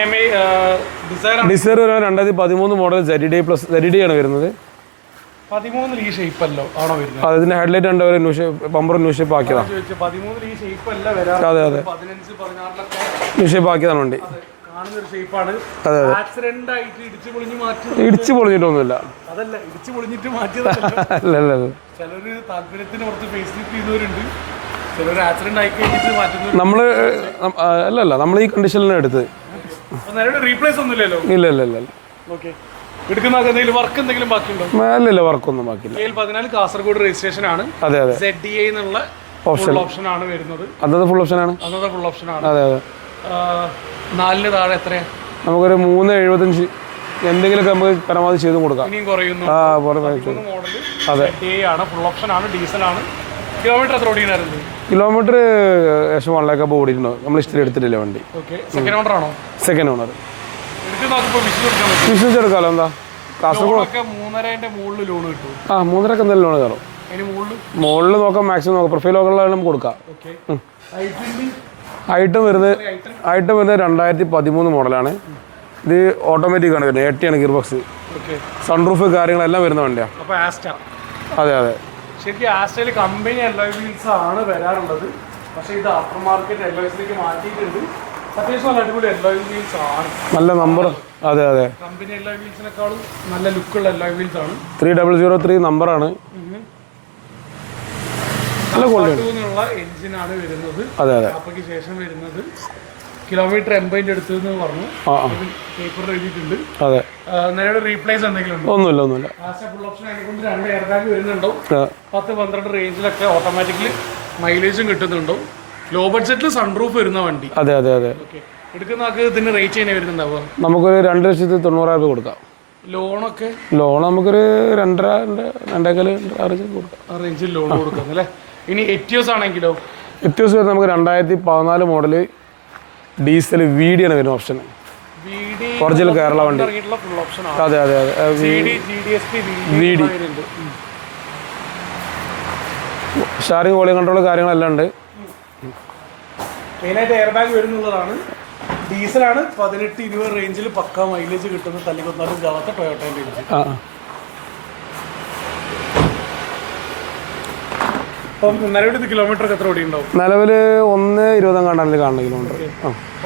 ഡിസൈർ 2013 മോഡൽ ZD ആണ് വരുന്നത്. 13 ഈ ഷേപ്പ് അല്ലോ ആണോ വരുന്നത്? അതിന്റെ ഹെഡ്ലൈറ്റ് ഉണ്ട്, ബമ്പർ ന്യൂ ഷേപ്പ് ആക്കിയതാണ്. 13 ഈ ഷേപ്പ് അല്ല വരാറ്. അതെ. 15-16 ന്യൂ ഷേപ്പ് ആക്കിയതാണ് വണ്ടി. കാണുന്നൊരു ഷേപ്പാണ്. അതെ. ആക്സിഡന്റ് ആയിട്ട് ഇടിച്ചു പൊളിഞ്ഞിട്ടൊന്നുമില്ല. അതല്ല, ഇടിച്ചു പൊളിഞ്ഞിട്ട് മാറ്റിയതല്ല. ചിലര് താല്പര്യത്തിന് കുറച്ച് ഫേസ് ലിഫ്റ്റ് ചെയ്യുന്നവരുണ്ട്. ചിലര് ആക്സിഡന്റ് ആയി കഴിഞ്ഞിട്ട് മാറ്റുന്നവർ. നമ്മൾ ഈ കണ്ടീഷനിലാണ് എടുത്തത്. റീപ്ലേസ് ഒന്നുമില്ലല്ലോ? ഇല്ല. ഓക്കെ. എടുക്കുന്ന എന്തെങ്കിലും വർക്ക് എന്തെങ്കിലും ബാക്കിയുണ്ടോ? മേലില്ല, വർക്കൊന്നും ബാക്കിയില്ല. KL14 കാസർഗോഡ് രജിസ്ട്രേഷൻ ആണ്. അതെ അതെ. ZDA എന്നുള്ള ഓപ്ഷൻ ആണ് വരുന്നത്. അന്നത് ഫുൾ ഓപ്ഷൻ ആണ്. അന്നത് ഫുൾ ഓപ്ഷൻ ആണ്. അതെ അതെ. 4 താഴെ എത്രയാ? നമുക്കൊരു 375 എന്തെങ്കിലുമൊക്കെ നമുക്ക് പരമാവധി ചെയ്ത് കൊടുക്കാം. ഇനിയും കുറയുന്നു. മോഡൽ അതെ. ZDA ആണ്, ഫുൾ ഓപ്ഷൻ ആണ്, ഡീസൽ ആണ്. കിലോമീറ്റർ എത്ര ഓടിയിട്ടുണ്ടായിരുന്നു? കിലോമീറ്റർ ഏകദേശം 1 lakh ഓടിയിട്ടുണ്ടോ? നമ്മൾ ഇഷ്ടം എടുത്തിട്ടില്ല വണ്ടി. സെക്കൻഡ് ഓണർ ആണോ? Second owner. ബിസിനസ് എടുക്കാമല്ലോ. എന്താ കാസർഗോഡ് 3.5 മുകളിൽ ലോൺ കിട്ടും. 3.5 എന്തായാലും ലോൺ കയറും. മുകളിൽ നോക്കാം, മാക്സിമം നോക്കാം. പ്രൊഫൈൽ നോക്കാനുള്ള നമുക്ക് കൊടുക്കാം. ഐറ്റം വരുന്നത് 2013 മോഡലാണ്. ഇത് ഓട്ടോമാറ്റിക് ആണ് വരുന്നത്. 80 ആണ് ഗിയർ ബോക്സ്. സൺറൂഫ് കാര്യങ്ങളെല്ലാം വരുന്ന വണ്ടിയാണ്. അതെ അതെ. ശരിക്കും ആസ്റ്റയിൽ കമ്പനി അലോയ് വീൽസ് ആണ് വരാറുള്ളത്. പക്ഷേ ഇത് ആഫ്റ്റർ മാർക്കറ്റ് അലോയ്സിലേക്ക് മാറ്റിയിട്ടുണ്ട്. അത്യാവശ്യം നല്ല അടിപൊളി അലോയ് വീൽസ് ആണ്. നല്ല നമ്പർ. അതെ അതെ. കമ്പനി അലോയ് വീൽസിനേക്കാളും നല്ല ലുക്കുള്ള അലോയ് വീൽസ് ആണ്. 3003 നമ്പറാണ്. നല്ല ക്വാളിറ്റി ഉള്ള എഞ്ചിനാണ് വരുന്നത്. അതെ അതെ. അപ്പക്ക് ശേഷം വരുന്നത് കിലോമീറ്റർ 80 അടുത്ത് എന്ന് പറഞ്ഞു. പേപ്പർ എഴുതിയിട്ടുണ്ട്. അതെ. നിലവിൽ റീപ്ലേസ് എന്തെങ്കിലും ഉണ്ടോ? ഒന്നുമില്ല. ഫുൾ ഓപ്ഷൻ ആയതുകൊണ്ട് 2 എയർ ബാഗ് വരുന്നുണ്ടോ? 10-12 റേഞ്ചിലൊക്കെ ഓട്ടോമാറ്റിക്കലി മൈലേജും കിട്ടുന്നുണ്ടോ? ലോ ബഡ്ജറ്റിൽ സൺറൂഫ് വരുന്ന വണ്ടി. അതെ അതെ അതെ. എടുക്കുന്ന ആൾക്ക് ഇതിന് റേറ്റ് ചെയ്യാൻ വരുന്നുണ്ടാവുക? നമുക്കൊരു 2,90,000 കൊടുക്കാം. ലോണൊക്കെ? ലോൺ നമുക്കൊരു 2.5 കൊടുക്കാം. ആ റേഞ്ചിൽ ലോൺ കൊടുക്കാം അല്ലേ? ഇനി എറ്റിയോസ് ആണെങ്കിലോ? എറ്റിയോസ് വരുന്നത് നമുക്ക് 2014 മോഡല് ഡീസൽ VD ആണ് വരുന്ന ഓപ്ഷൻ. ഒറിജിനൽ കേരള വണ്ടി. അതെ അതെ അതെ. VD. സ്റ്റാറിംഗ് വോളിയം കൺട്രോൾ കാര്യങ്ങളെല്ലാം ഉണ്ട്. മെയിനായിട്ട് എയർ ബാഗ് വരുന്നുള്ളതാണ്. ഡീസലാണ്. 18-20 റേഞ്ചിൽ പക്ക മൈലേജ് കിട്ടുന്ന തല്ലിക്കൊന്നാലും ജാവാത്ത ടൊയോട്ടോന്റെ എഞ്ചിൻ. അപ്പം നിലവിൽ കിലോമീറ്റർ എത്ര ഓടി ഉണ്ടാവും? നിലവിൽ 1.20 കാണാൻ കാണുന്ന കിലോമീറ്റർ.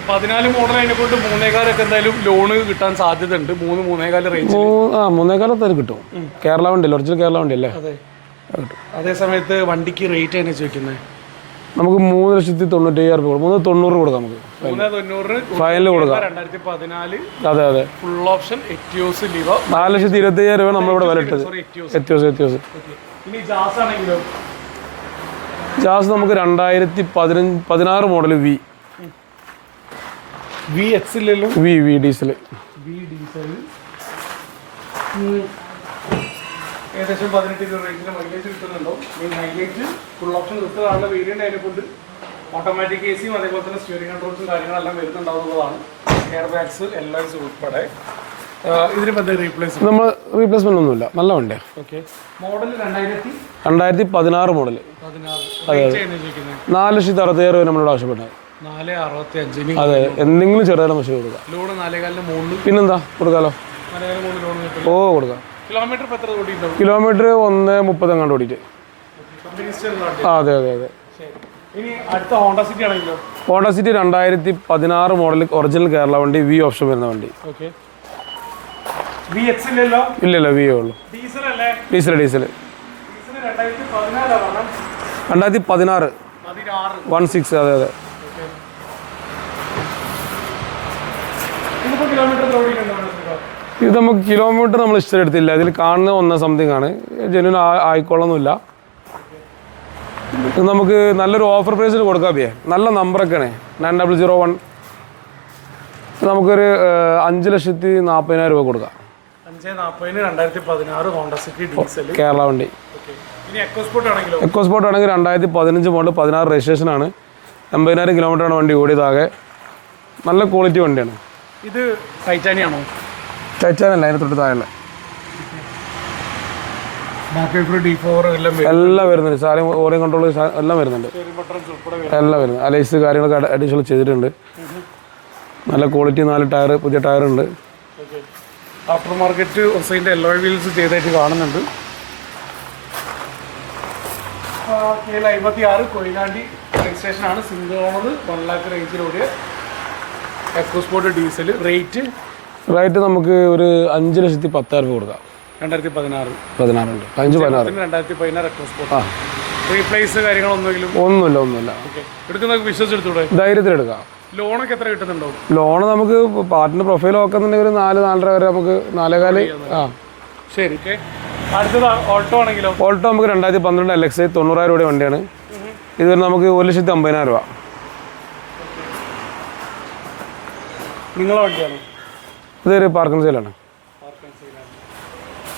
14 മോഡൽ അതിനെ കൊണ്ട് 3.25 എന്തായാലും ലോണ് കിട്ടാൻ സാധ്യത ഉണ്ട്. 3-3.25 റേഞ്ച്. 3.25 കിട്ടും. കേരള വണ്ടി, ഒറിജിനൽ കേരള വണ്ടി അല്ലേ? അതെ. അതേ സമയത്ത് വണ്ടിക്ക് റേറ്റ് തന്നെ ചോദിക്കുന്നത് നമുക്ക് 3,90,000 രൂപ 390 കൊടുക്കാം. നമുക്ക് 390 ഫൈനൽ കൊടുക്കാം. 2014. അതെ അതെ. Full option Etios ലിവ. 4,25,000 രൂപ നമ്മളിവിടെ വില ഇട്ടത്. എറ്റിയോസ്. ഇനി ജാസ് ആണെങ്കിലോ? ജാസ് നമുക്ക് 2016 മോഡൽ VX ഇല്ലല്ലോ. V diesel. ഏകദേശം 18 റേഞ്ചിന് മൈലേജ് കിട്ടുന്നുണ്ടോ? മൈലേജ് ഫുൾ ഓപ്ഷൻ കിട്ടുന്നതാണ് വേരിയന്റ്. അതിനെ കൊണ്ട് ഓട്ടോമാറ്റിക് AC അതേപോലെ തന്നെ സ്റ്റിയറിംഗ് കൺട്രോൾസും കാര്യങ്ങളെല്ലാം വരുന്നുണ്ടാവുന്നതാണ്. എയർ ബാഗ്സ് എല്ലാം ഉൾപ്പെടെ. ഇതിന് നമ്മൾ റീപ്ലേസ്മെന്റ് ഒന്നുമില്ല. നല്ല വണ്ടിയാണ്. ഓക്കെ. Model 2016 model. 4,60,000 നമ്മളോട് ആവശ്യപ്പെട്ടത്. 465. അതെ. എന്തെങ്കിലും ചെറുതായിട്ട് മഷി കൊടുക്കാം. ലോൺ 4.5 പിന്നെന്താ കൊടുക്കാലോ? 4.5 ലോൺ ഓ കൊടുക്കാം. കിലോമീറ്റർ എത്ര ഓടിയിട്ടുണ്ടാവും? കിലോമീറ്റർ 1.30 അങ്ങോട്ട് ഓടിയിട്ട്. അതെ അതെ അതെ. ഇനി അടുത്ത ഹോണ്ട സിറ്റി ആണെങ്കിലോ? Honda city 2016 model original Kerala വണ്ടി. V ഓപ്ഷൻ വരുന്ന വണ്ടി. ഓക്കെ. VX ഇല്ലല്ലോ? ഇല്ലല്ലോ, V ഉള്ളൂ. ഡീസൽ അല്ലേ? ഡീസൽ. 2016 16. അതെ അതെ. ഇത് നമുക്ക് കിലോമീറ്റർ നമ്മൾ ഇഷ്ടം എടുത്തില്ല. ഇതിൽ കാണുന്ന 1 സംതിങ് ആണ്. ജെന്യൂൻ ആയിക്കോളൊന്നുമില്ല. ഇത് നമുക്ക് നല്ലൊരു ഓഫർ പ്രൈസിൽ കൊടുക്കാം. നല്ല നമ്പറൊക്കെയാണ്. 9001. നമുക്കൊരു 5,40,000 രൂപ കൊടുക്കാം. 5,40,000 2016 ഹോണ്ട സിറ്റി ഡീസൽ കേരള വണ്ടി. എക്കോസ്പോർട്ട് ആണെങ്കിൽ 2015 മോഡൽ 16 രജിസ്ട്രേഷൻ ആണ്. 80,000 കിലോമീറ്ററാണ് വണ്ടി ഓടിയതാകെ. നല്ല ക്വാളിറ്റി വണ്ടിയാണ്. ഇത് ടൈറ്റാനിയാണോ? ടൈറ്റാനിയല്ല, അതിന് തൊട്ട് താഴെ എല്ലാം വരുന്നുണ്ട്. സാധനം ഓറിയം കൺട്രോൾ എല്ലാം വരുന്നുണ്ട്. എല്ലാം വരുന്നത്. അലൈസ് കാര്യങ്ങളൊക്കെ അഡീഷണൽ ചെയ്തിട്ടുണ്ട്. നല്ല ക്വാളിറ്റി 4 ടയർ, പുതിയ ടയറുണ്ട്. ആഫ്റ്റർ മാർക്കറ്റ് ഒസൈൻ്റെ അലോയ് വീൽസ് ചെയ്തായിട്ട് കാണുന്നുണ്ട്. KL56 കൊയിലാണ്ടി രജിസ്ട്രേഷൻ ആണ്. സിംഗിൾ ഓണർ 1 lakh റേഞ്ചിലൂടെ എക്കോസ്പോർട്ട് ഡീസൽ. റേറ്റ് നമുക്ക് ഒരു 5,10,000 രൂപ കൊടുക്കാം. 2016 ഉണ്ട്. 2016 എക്കോസ്പോർട്ട്. റീപ്ലേസ് കാര്യങ്ങളൊന്നുമില്ല. ഒന്നുമില്ല. എടുക്കുന്ന വിശ്വസിച്ചെടുത്തൂടെ? ധൈര്യത്തിൽ എടുക്കാം. ലോണൊക്കെ എത്ര കിട്ടുന്നുണ്ടോ? ലോണ് നമുക്ക് പാർട്ടിൻ്റെ പ്രൊഫൈൽ നോക്കുന്നുണ്ടെങ്കിൽ ഒരു 4-4.5 വരെ നമുക്ക് 4.4. ആ ശരി. അടുത്തത് ഓൾട്ടോ ആണെങ്കിലോ? ഓൾട്ടോ നമുക്ക് 2012 LX 90,000 രൂപയുടെ വണ്ടിയാണ്. ഇത് നമുക്ക് 1,50,000 രൂപ. നിങ്ങളെ വണ്ടിയാണ്? ഇതൊരു പാർക്കിംഗ് സെയിലാണ്.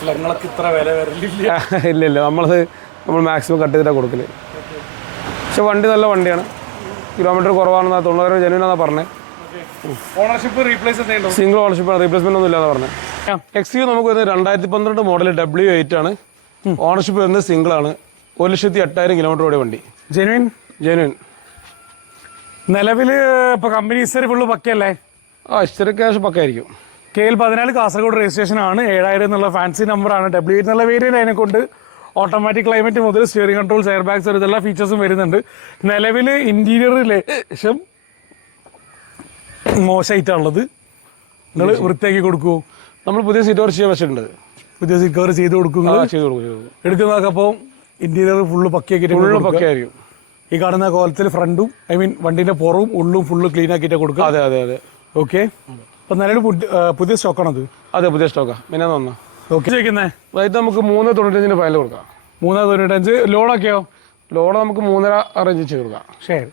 നിങ്ങൾക്ക് ഇത്ര വില വരലില്ല? ഇല്ല നമ്മൾ മാക്സിമം കട്ട് ചെയ്തിട്ടാണ് കൊടുക്കല്. പക്ഷെ വണ്ടി നല്ല വണ്ടിയാണ്. കിലോമീറ്റർ കുറവാണെന്നാ 90,000 ജെന്യൂനാണെന്നാണ് പറഞ്ഞത്. ഓണർഷിപ്പ് റീപ്ലേസ് ചെയ്യുന്നുണ്ടോ? സിംഗിൾ ഓണർഷിപ്പാണ്, റീപ്ലേസ്മെന്റ് ഒന്നും ഇല്ലാന്ന് പറഞ്ഞത്. XU നമുക്ക് വരുന്നത് 2012 മോഡൽ W8 ആണ്. ഓണർഷിപ്പ് വരുന്നത് സിംഗിൾ ആണ്. 1,08,000 കിലോമീറ്റർ ഓടിയ വണ്ടി. ജെന്യൂൻ. നിലവിൽ ഇപ്പൊ കമ്പനി ഹിസ്റ്ററി ഫുള്ള് പക്കയല്ലേ? ഹിസ്റ്ററി ക്യാഷ് പക്കായിരിക്കും. KL14 കാസർഗോഡ് രജിസ്ട്രേഷൻ ആണ്. 7000 എന്നുള്ള ഫാൻസി നമ്പറാണ്. W8 എന്നുള്ള വേരിയന്റ് അതിനെ കൊണ്ട് ഓട്ടോമാറ്റിക് ക്ലൈമറ്റ് മുതൽ സ്റ്റിയറിംഗ് കൺട്രോൾസ്, എയർ ബാഗ്സ് ഇതെല്ലാം ഫീച്ചേഴ്സും വരുന്നുണ്ട്. നിലവിൽ ഇന്റീരിയറിൽ ലേശം മോശമായിട്ടുള്ളത്. നിങ്ങൾ വൃത്തിയാക്കി കൊടുക്കുമോ? നമ്മൾ പുതിയ സീറ്റ് കവർ ചെയ്യാൻ വെച്ചിട്ടുണ്ട്. പുതിയ സീറ്റ് കവർ ചെയ്ത് കൊടുക്കും. എടുക്കുന്നതൊക്കെ അപ്പോൾ ഇന്റീരിയർ ഫുള്ള് പക്കയായിരിക്കും. ഈ കാണുന്ന കോലത്തിൽ ഫ്രണ്ടും വണ്ടിന്റെ പുറവും ഉള്ളും ഫുള്ള് ക്ലീൻ ആക്കിയിട്ട് കൊടുക്കുക. അതെ. ഓക്കെ. അപ്പൊ നിലവിൽ പുതിയ സ്റ്റോക്കാണത്? അതെ, പുതിയ സ്റ്റോക്കാണ്. പിന്നെ വന്നോ? ഓക്കെ. ചോദിക്കുന്നത് റേറ്റ് നമുക്ക് 3.95 ഫൈനൽ കൊടുക്കാം. 3.95. ലോണൊക്കെയോ? ലോൺ നമുക്ക് 3.5 അറേഞ്ച് ചെയ്ത് കൊടുക്കാം. ശരി.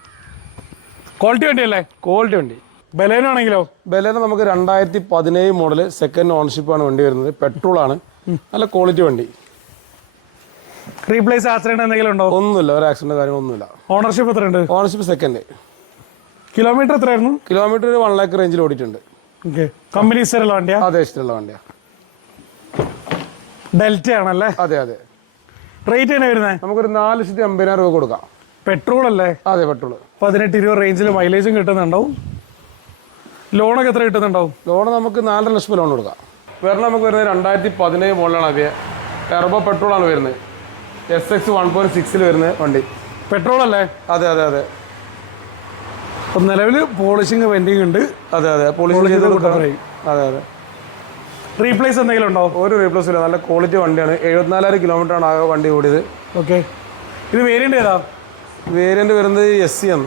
ക്വാളിറ്റി വണ്ടിയല്ലേ? ക്വാളിറ്റി വണ്ടി. ബലേനോ ആണെങ്കിലോ? ബലേനോ നമുക്ക് 2017 മോഡൽ സെക്കൻഡ് ഓണർഷിപ്പാണ് വണ്ടി വരുന്നത്. പെട്രോൾ ആണ്. നല്ല ക്വാളിറ്റി വണ്ടി. റീപ്ലേസ് ആക്സിഡന്റ് എന്തെങ്കിലും ഉണ്ടോ? ഒന്നുമില്ല, ഒരു ആക്സിഡന്റ് കാര്യമൊന്നുമില്ല. ഓണർഷിപ്പ് എത്രയുണ്ട്? Ownership second. കിലോമീറ്റർ എത്രയായിരുന്നു? കിലോമീറ്റർ 1 lakh റേഞ്ചിൽ ഓടിയിട്ടുണ്ട്. കമ്പനി ഇഷ്ടമുള്ള വണ്ടിയാ? അതെ, ഇഷ്ടമുള്ള വണ്ടിയാ. ഡെൽറ്റ ആണല്ലേ? അതെ. റേറ്റ് ആണ് വരുന്നത്? നമുക്കൊരു 4,50,000 രൂപ കൊടുക്കാം. പെട്രോൾ അല്ലേ? അതെ, പെട്രോൾ. 18-20 റേഞ്ചിൽ മൈലേജും കിട്ടുന്നുണ്ടാവും. ലോണൊക്കെ എത്ര കിട്ടുന്നുണ്ടാവും? ലോൺ നമുക്ക് 4.5 ലക്ഷം ലോൺ കൊടുക്കാം. നമുക്ക് വരുന്നത് 2017 മോഡലാണ്. അവയെ ടെർബോ പെട്രോൾ ആണ് വരുന്നത്. SX 1.6 വരുന്ന വണ്ടി. പെട്രോൾ അല്ലേ? അതെ. അപ്പം നിലവിൽ പോളിഷിങ് പെൻഡിങ് ഉണ്ട്. അതെ. പോളിഷിങ് ചെയ്ത് കൊടുക്കാം. അതെ. റീപ്ലേസ് എന്തെങ്കിലും ഉണ്ടോ? ഒരു റീപ്ലേസ് ഇല്ല. നല്ല ക്വാളിറ്റി വണ്ടിയാണ്. 74,000 കിലോമീറ്റർ ആണ് ആ വണ്ടി ഓടിയത്. ഓക്കെ. ഇത് വേരിയന്റ് ഏതാ? വേരിയന്റ് വരുന്നത് SC ആണ്.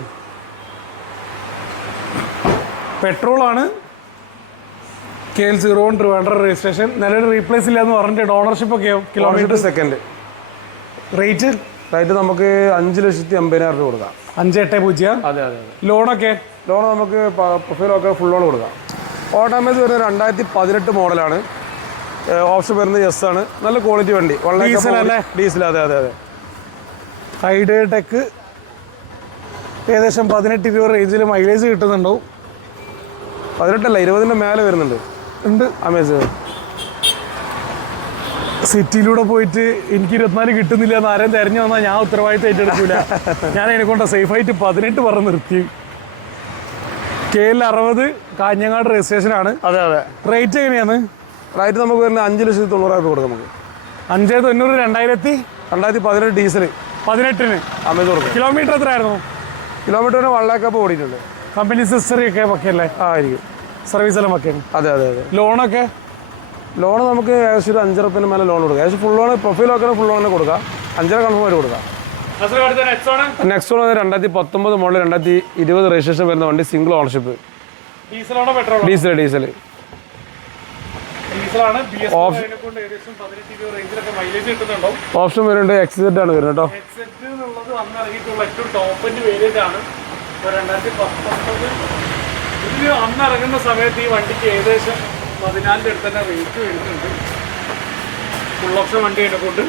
പെട്രോൾ ആണ്. KL01 Trivandrum registration. നിലവിൽ റീപ്ലേസ് ഇല്ല എന്ന് പറഞ്ഞിട്ടുണ്ട്. ഓണർഷിപ്പ് ഒക്കെയോ? Kilometre second. റേറ്റ് നമുക്ക് 5,50,000 രൂപ കൊടുക്കാം. 580. അതെ. ലോണൊക്കെ? ലോൺ നമുക്ക് പ്രൊഫൈലൊക്കെ ഫുൾ ലോൺ കൊടുക്കാം. ഓട്ടോമാറ്റിക് വരുന്നത് 2018 മോഡലാണ്. ഓപ്ഷൻ വരുന്നത് S ആണ്. നല്ല ക്വാളിറ്റി വണ്ടി. ഡീസൽ. അതെ. ഹൈഡ്ടെക് ഏകദേശം 18-20 റേഞ്ചിൽ മൈലേജ് കിട്ടുന്നുണ്ടാവും. 18 അല്ല, 20ന്റെ മേലെ വരുന്നുണ്ട്. അമേസിങ്. സിറ്റിയിലൂടെ പോയിട്ട് എനിക്ക് 24 കിട്ടുന്നില്ല എന്ന് ആരെയും തെരഞ്ഞു വന്നാൽ ഞാൻ ഉത്തരവാദിത്തം ഏറ്റെടുക്കില്ല. ഞാൻ അതിനെ കൊണ്ട് സേഫായിട്ട് 18 പറഞ്ഞ് നിർത്തി. KL60 കാഞ്ഞങ്ങാട് രജിസ്ട്രേഷൻ ആണ്. അതെ. റേറ്റ് എങ്ങനെയാണ്? റേറ്റ് നമുക്ക് വരുന്നത് 5,90,000 രൂപ കൊടുക്കാം. നമുക്ക് 5,90,000 2018 ഡീസൽ 18 അമേസ് കൊടുക്കാം. കിലോമീറ്റർ എത്രയായിരുന്നു? കിലോമീറ്ററിന് 1 lakh ഓടിയിട്ടുണ്ട്. കമ്പനി ഹിസ്റ്ററി ഒക്കെ പക്കല്ലേ? ആയിരിക്കും. സർവീസ് എല്ലാം പക്കയാണ്. അതെ. ലോണൊക്കെ? ലോൺ നമുക്ക് ഏകദേശം ഒരു 5 ലക്ഷത്തിന് മേലെ ലോൺ കൊടുക്കാം. ഏകദേശം ഫുൾ ലോൺ പ്രൊഫൈൽ ഒക്കെ ഫുൾ ലോണിന് കൊടുക്കാം. 5.5 കൺഫേം ആയിട്ട് കൊടുക്കാം. നെക്സോൺ 2019 മോഡൽ 2020 രജിസ്ട്രേഷൻ വരുന്ന വണ്ടി. Single ownership. ഡീസൽ. ഓപ്ഷൻ വരുന്നുണ്ട്. XZ ആണ് വരുന്നത് കേട്ടോ. അന്ന് ഇറങ്ങുന്ന സമയത്ത് ഈ വണ്ടിക്ക് ഏകദേശം 14 അടുത്ത് തന്നെ റേറ്റ് വരുന്നുണ്ട്. ഫുൾ ഓപ്ഷൻ വണ്ടി കൊണ്ട്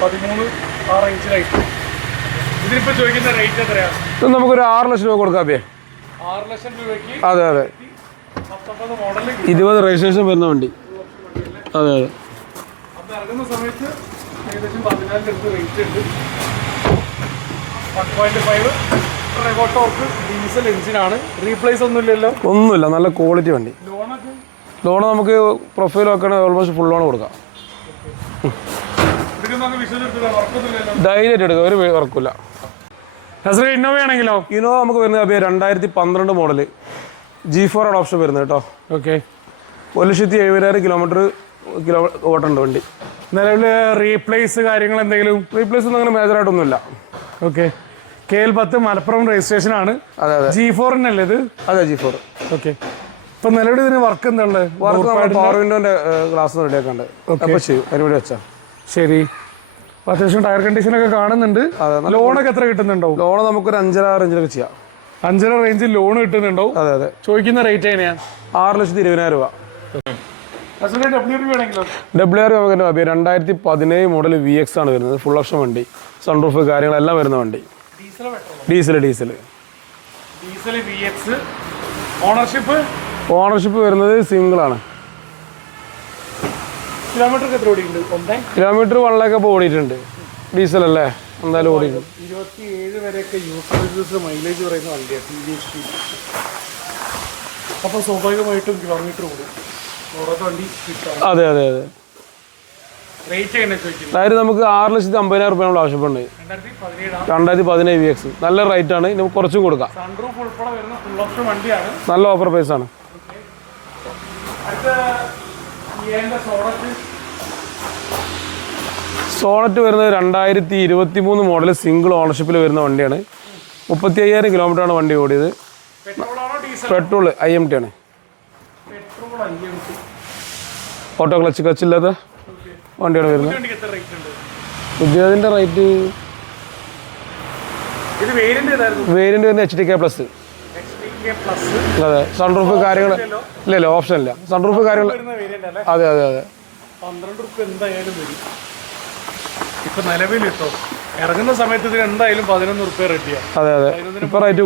13 ആ റേഞ്ചിലായിട്ട്. ഇതിനിപ്പോൾ ചോദിക്കുന്ന റേറ്റ് എത്രയാണ്? ഇത് നമുക്കൊരു 6 ലക്ഷം രൂപ കൊടുക്കാം. 6 ലക്ഷം രൂപയ്ക്ക്. അതെ. 19 മോഡൽ 20 രജിസ്ട്രേഷൻ വരുന്ന വണ്ടി. അതെ. അന്ന് ഇറങ്ങുന്ന സമയത്ത് ഏകദേശം 14 അടുത്ത് റേറ്റ് ഉണ്ട്. 1.5 റെവോട്ടോർക്ക് ഡീസൽ എഞ്ചിനാണ്. റീപ്ലേസ് ഒന്നുമില്ല. നല്ല ക്വാളിറ്റി വണ്ടി. ലോൺ നമുക്ക് പ്രൊഫൈൽ വെക്കണ ഓൾമോസ്റ്റ് ഫുൾ ലോൺ കൊടുക്കാം. ധൈര്യമായിട്ട് എടുക്കാം. ഒരു വർക്കില്ല. ഇന്നോവ ആണെങ്കിലോ? ഇന്നോവ നമുക്ക് വരുന്നത് 2012 മോഡല് G4 ആണ് ഓപ്ഷൻ വരുന്നത് കേട്ടോ. ഓക്കെ. 1,70,000 കിലോമീറ്റർ ഓട്ടുണ്ട് വണ്ടി. നിലവിൽ റീപ്ലേസ് കാര്യങ്ങൾ എന്തെങ്കിലും? റീപ്ലേസ് ഒന്നും അങ്ങനെ മേജറായിട്ടൊന്നുമില്ല. ഓക്കെ. KL10 മലപ്പുറം രജിസ്ട്രേഷൻ ആണ്. അതെ അതെ G4 അല്ലേ ഇത്? അതെ G4. ഓക്കെ. ഇപ്പൊ നിലവിൽ ഇതിന് വർക്ക് എന്താ ഉള്ളത്? വർക്ക് പവർ വിൻഡോന്റെ ഗ്ലാസ് റെഡിയാക്കാണ്ട് അപ്പൊ ചെയ്യും അതിനുവേണ്ടി വെച്ചാ. ശരി. അത്യാവശ്യം ടയർ കണ്ടീഷൻ ഒക്കെ കാണുന്നുണ്ട്. ലോണൊക്കെ എത്ര കിട്ടുന്നുണ്ടാവും? ലോൺ നമുക്കൊരു 5.5 റേഞ്ചിലൊക്കെ ചെയ്യാം. 5.5 റേഞ്ചിൽ ലോൺ കിട്ടുന്നുണ്ടാവും. അതെ അതെ. ചോദിക്കുന്ന റേറ്റ് എങ്ങനെയാ? 6,20,000 രൂപ. WR നമുക്ക് 2017 മോഡൽ VX ആണ് വരുന്നത്. ഫുൾ ഓപ്ഷൻ വണ്ടി, സൺറൂഫ് കാര്യങ്ങളെല്ലാം വരുന്ന വണ്ടി. ഡീസൽ ഓണർഷിപ്പ് വരുന്നത് സിംഗിൾ ആണ്. കിലോമീറ്റർ 1 lakh അപ്പോൾ ഓടിയിട്ടുണ്ട്. ഡീസൽ അല്ലേ, എന്തായാലും ഓടിയിട്ടുണ്ട്. 27 വരെയൊക്കെ യൂസ് മൈലേജ് പറയുന്ന വണ്ടിയാണ്. അപ്പോൾ സ്വാഭാവികമായിട്ടും കിലോമീറ്റർ കൂടും. അതെ അതെ അതെ. അതായത് നമുക്ക് 6,50,000 രൂപ നമ്മൾ ആവശ്യപ്പെടുന്നത്. 2017 VX നല്ല റേറ്റ് ആണ്. നമുക്ക് കുറച്ചും കൊടുക്കാം. നല്ല ഓഫർ പ്രൈസ് ആണ്. സോണറ്റ് വരുന്നത് 2023 മോഡൽ സിംഗിൾ ഓണർഷിപ്പിൽ വരുന്ന വണ്ടിയാണ്. 35,000 കിലോമീറ്ററാണ് വണ്ടി ഓടിയത്. പെട്രോൾ IMT ആണ്. ഓട്ടോ ക്ലച്ച് ഇല്ലാത്ത വണ്ടിയാണ് വരുന്നത്. പുതിയതിൻ്റെ റേറ്റ് വേരിയന്റ് വരുന്നത് HTK+. അതെ. സൺറൂഫ് കാര്യങ്ങൾ ഇല്ല ഓപ്ഷൻ ഇല്ല. സൺറൂഫ് കാര്യങ്ങൾ അതെ അതെ അതെ. 12 റുപ്യ എന്തായാലും വരും. ഇപ്പൊ നിലവിൽ കിട്ടോ ഇറങ്ങുന്ന സമയത്ത് ഇതിന് എന്തായാലും 11 റുപ്യ റെഡിയാണ്. അതെ അതെ. ഇപ്പൊ റേറ്റ്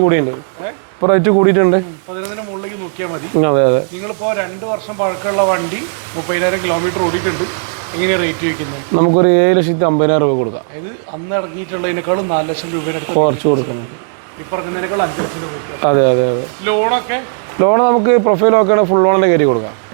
കൂടിയിട്ടുണ്ട്. 11 മുകളിലേക്ക് നോക്കിയാൽ മതി. അതെ അതെ. നിങ്ങളിപ്പോ 2 വർഷം പഴക്കമുള്ള വണ്ടി 30,000 കിലോമീറ്റർ ഓടിയിട്ടുണ്ട്. എങ്ങനെയാണ് റേറ്റ് വയ്ക്കുന്നത്? നമുക്കൊരു 7,50,000 രൂപ കൊടുക്കാം. അതായത് അന്ന് ഇറങ്ങിയിട്ടുള്ളതിനേക്കാളും 4 ലക്ഷം രൂപയുടെ അടുത്ത് കുറച്ച് കൊടുക്കണം. ഇപ്പൊ ഇറങ്ങുന്നതിനേക്കാൾ 5 ലക്ഷം രൂപ. അതെ അതെ അതെ. ലോണൊക്കെ ലോൺ നമുക്ക് പ്രൊഫൈൽ നോക്കുകയാണെങ്കിൽ ഫുൾ ലോണിന്റെ കയറി കൊടുക്കാം.